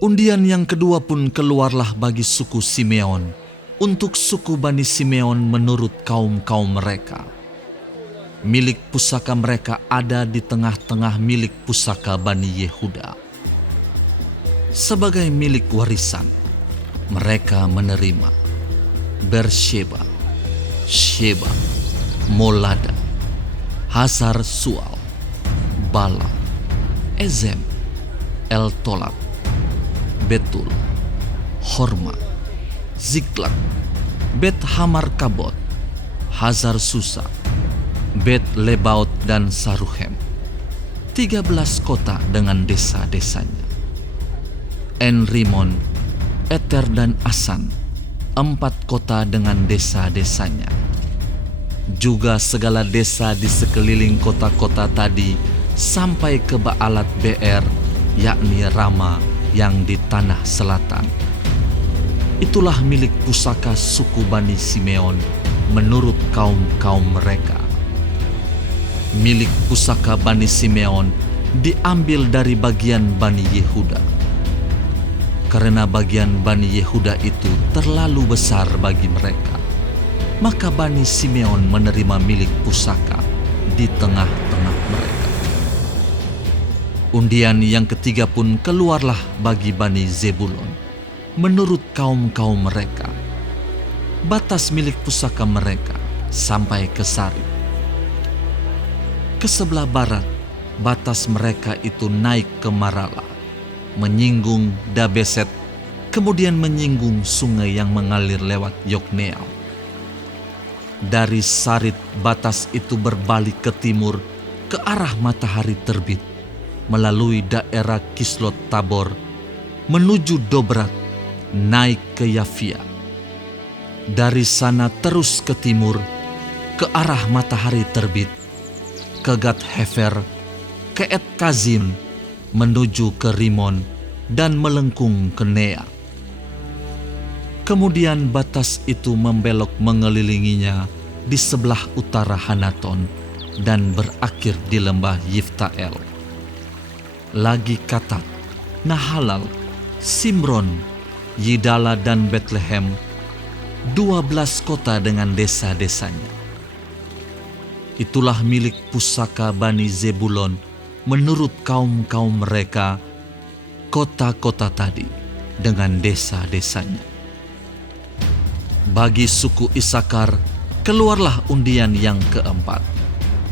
Undian yang kedua pun keluarlah bagi suku Simeon, untuk suku Bani Simeon menurut kaum-kaum mereka. Milik pusaka mereka ada di tengah-tengah milik pusaka Bani Yehuda. Sebagai milik warisan, mereka menerima Bersheba, Sheba, Molada, Hazar Sual, Bala, Ezem, El-Tolat, Betul, Horma, Ziklag, Bet Hamar Kabot, Hazar Susa, Bet Lebaot dan Saruhem, 13 kota dengan desa-desanya. En-Rimon, Eter dan Asan, 4 kota dengan desa-desanya. Juga segala desa di sekeliling kota-kota tadi sampai ke Baalat Beer, yakni Rama yang di tanah selatan. Itulah milik pusaka suku Bani Simeon menurut kaum-kaum mereka. Milik pusaka Bani Simeon diambil dari bagian Bani Yehuda. Karena bagian Bani Yehuda itu terlalu besar bagi mereka, maka Bani Simeon menerima milik pusaka di tengah-tengah mereka. Undian yang ketiga pun keluarlah bagi Bani Zebulon, menurut kaum-kaum mereka. Batas milik pusaka mereka sampai ke Sari. Ke sebelah barat, batas mereka itu naik ke Marala, menyinggung Dabeset, kemudian menyinggung sungai yang mengalir lewat Yokneam. Dari Sarit batas itu berbalik ke timur ke arah matahari terbit, melalui daerah Kislot Tabor, menuju Dobrat, naik ke Yafia. Dari sana terus ke timur, ke arah matahari terbit, ke Gat Hefer, ke Et Kazim, menuju ke Rimon, dan melengkung ke Nea. Kemudian batas itu membelok mengelilinginya di sebelah utara Hanaton, dan berakhir di lembah Yiftael. Lagi Katat, Nahalal, Simron, Yidala dan Betlehem, 12 kota dengan desa-desanya. Itulah milik pusaka Bani Zebulon menurut kaum-kaum mereka, kota-kota tadi dengan desa-desanya. Bagi suku Isakar keluarlah undian yang keempat,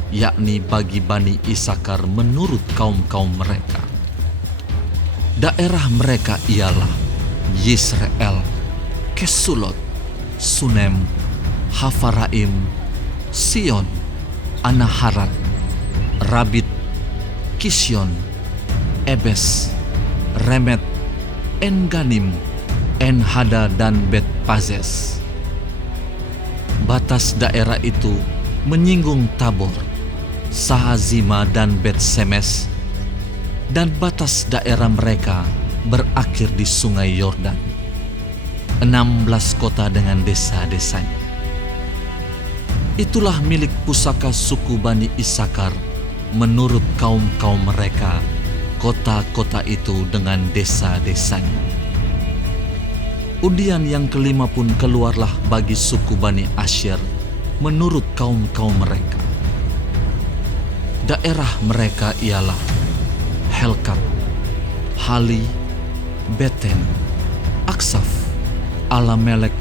yakni bagi Bani Isakar menurut kaum-kaum mereka. Daerah mereka ialah Yisrael, Kesulot, Sunem, Hafaraim, Sion, Anaharat, Rabit, Kisyon, Ebes, Remet, En-Ganim, En-Hada dan Bet-Pazes. Batas daerah itu menyinggung Tabor, Sahazima dan Bet-Semes, dan batas daerah mereka berakhir di sungai Yordan. 16 kota dengan desa-desanya. Itulah milik pusaka suku Bani Isakar menurut kaum-kaum mereka, kota-kota itu dengan desa-desanya. Undian yang kelima pun keluarlah bagi suku Bani Asyer menurut kaum-kaum mereka. Daerah mereka ialah Helkat, Hali, Beten, Aksaf, Alamelek,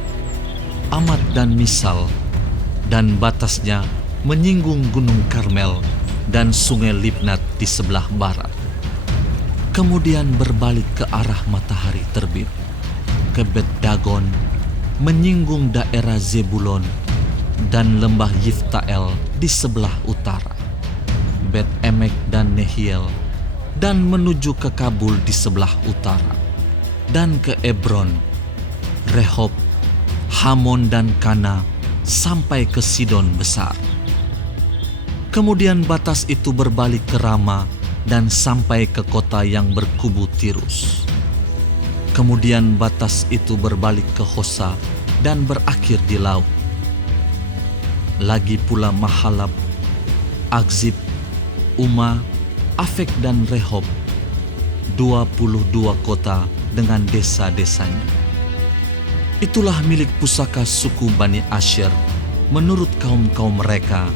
Amat dan Misal, dan batasnya menyinggung Gunung Karmel dan sungai Libnat di sebelah barat. Kemudian berbalik ke arah matahari terbit, ke Bet Dagon, menyinggung daerah Zebulon, dan lembah Yiftael di sebelah utara, Bet Emek dan Nehiel, dan menuju ke Kabul di sebelah utara, dan ke Ebron, Rehob, Hamon dan Kana, sampai ke Sidon Besar. Kemudian batas itu berbalik ke Rama dan sampai ke kota yang berkubu Tirus. Kemudian batas itu berbalik ke Hosa dan berakhir di laut. Lagi pula Mahalab, Akzib, Uma, Afek dan Rehob, 22 kota dengan desa-desanya. Itulah milik pusaka suku Bani Asyer menurut kaum-kaum mereka,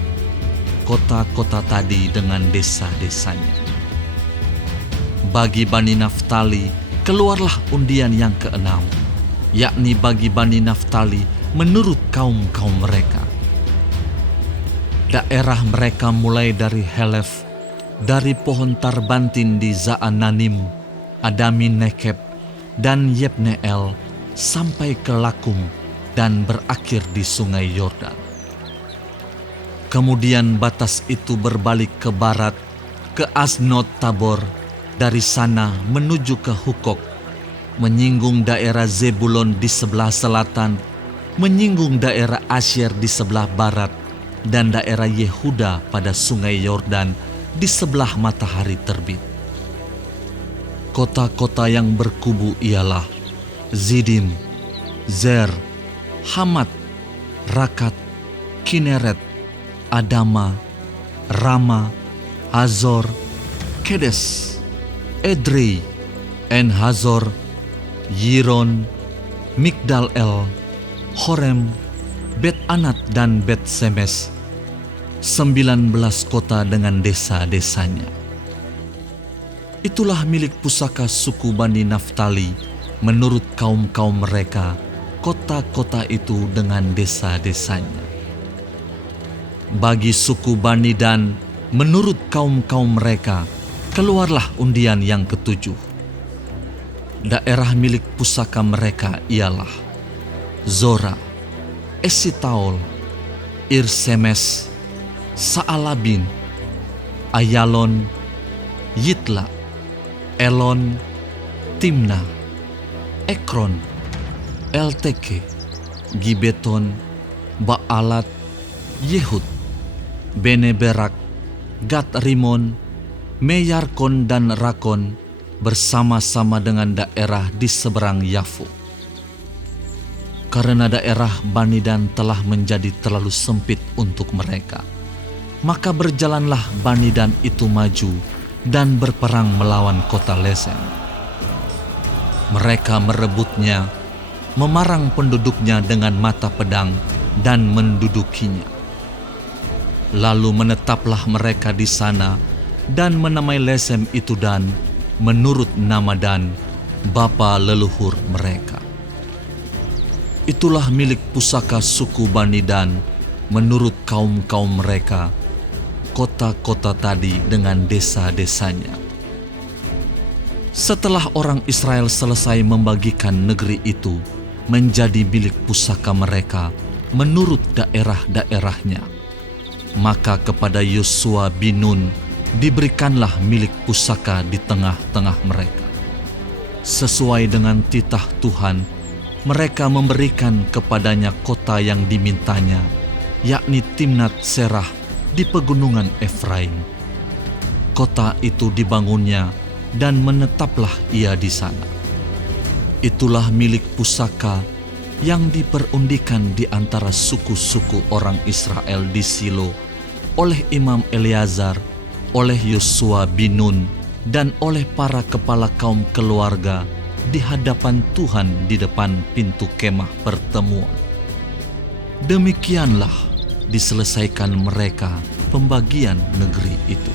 kota-kota tadi dengan desa-desanya. Bagi Bani Naftali, keluarlah undian yang keenam, yakni bagi Bani Naftali menurut kaum-kaum mereka. Daerah mereka mulai dari Helef, dari pohon Tarbantin di Zaananim, Adamin Nekeb, dan Yebneel, sampai ke Lakum dan berakhir di sungai Yordan. Kemudian batas itu berbalik ke barat, ke Asnot Tabor, dari sana menuju ke Hukok, menyinggung daerah Zebulon di sebelah selatan, menyinggung daerah Asyer di sebelah barat, dan daerah Yehuda pada sungai Yordan di sebelah matahari terbit. Kota-kota yang berkubu ialah Zidim, Zer, Hamat, Rakat, Kineret, Adama, Rama, Hazor, Kedes, Edrei, En-Hazor, Yiron, Migdal-El, Horem, Bet-Anat dan Bet-Semes, 19 kota dengan desa-desanya. Itulah milik pusaka suku Bani Naftali menurut kaum-kaum mereka, kota-kota itu dengan desa-desanya. Bagi suku Bani Dan menurut kaum-kaum mereka, keluarlah undian yang ketujuh. Daerah milik pusaka mereka ialah Zora, Esitaol, Irsemes, Saalabin, Ayalon, Yitla, Elon, Timna, Ekron, Elteke, Gibeton, Baalat, Yehud, Beneberak, Gat Rimon, Meyarkon dan Rakon bersama-sama dengan daerah di seberang Yafu. Karena daerah Bani Dan telah menjadi terlalu sempit untuk mereka, maka berjalanlah Bani Dan itu maju dan berperang melawan kota Lesem. Mereka merebutnya, memarang penduduknya dengan mata pedang dan mendudukinya. Lalu menetaplah mereka di sana dan menamai Lesem itu Dan menurut nama Dan, bapa leluhur mereka. Itulah milik pusaka suku Bani Dan menurut kaum-kaum mereka, kota-kota tadi dengan desa-desanya. Setelah orang Israel selesai membagikan negeri itu menjadi milik pusaka mereka menurut daerah-daerahnya, maka kepada Yosua bin Nun diberikanlah milik pusaka di tengah-tengah mereka. Sesuai dengan titah Tuhan, mereka memberikan kepadanya kota yang dimintanya, yakni Timnat Serah di pegunungan Efraim. Kota itu dibangunnya dan menetaplah ia di sana. Itulah milik pusaka yang diperundikan di antara suku-suku orang Israel di Silo oleh Imam Eleazar, oleh Yosua bin Nun, dan oleh para kepala kaum keluarga di hadapan Tuhan di depan pintu kemah pertemuan. Demikianlah diselesaikan mereka pembagian negeri itu.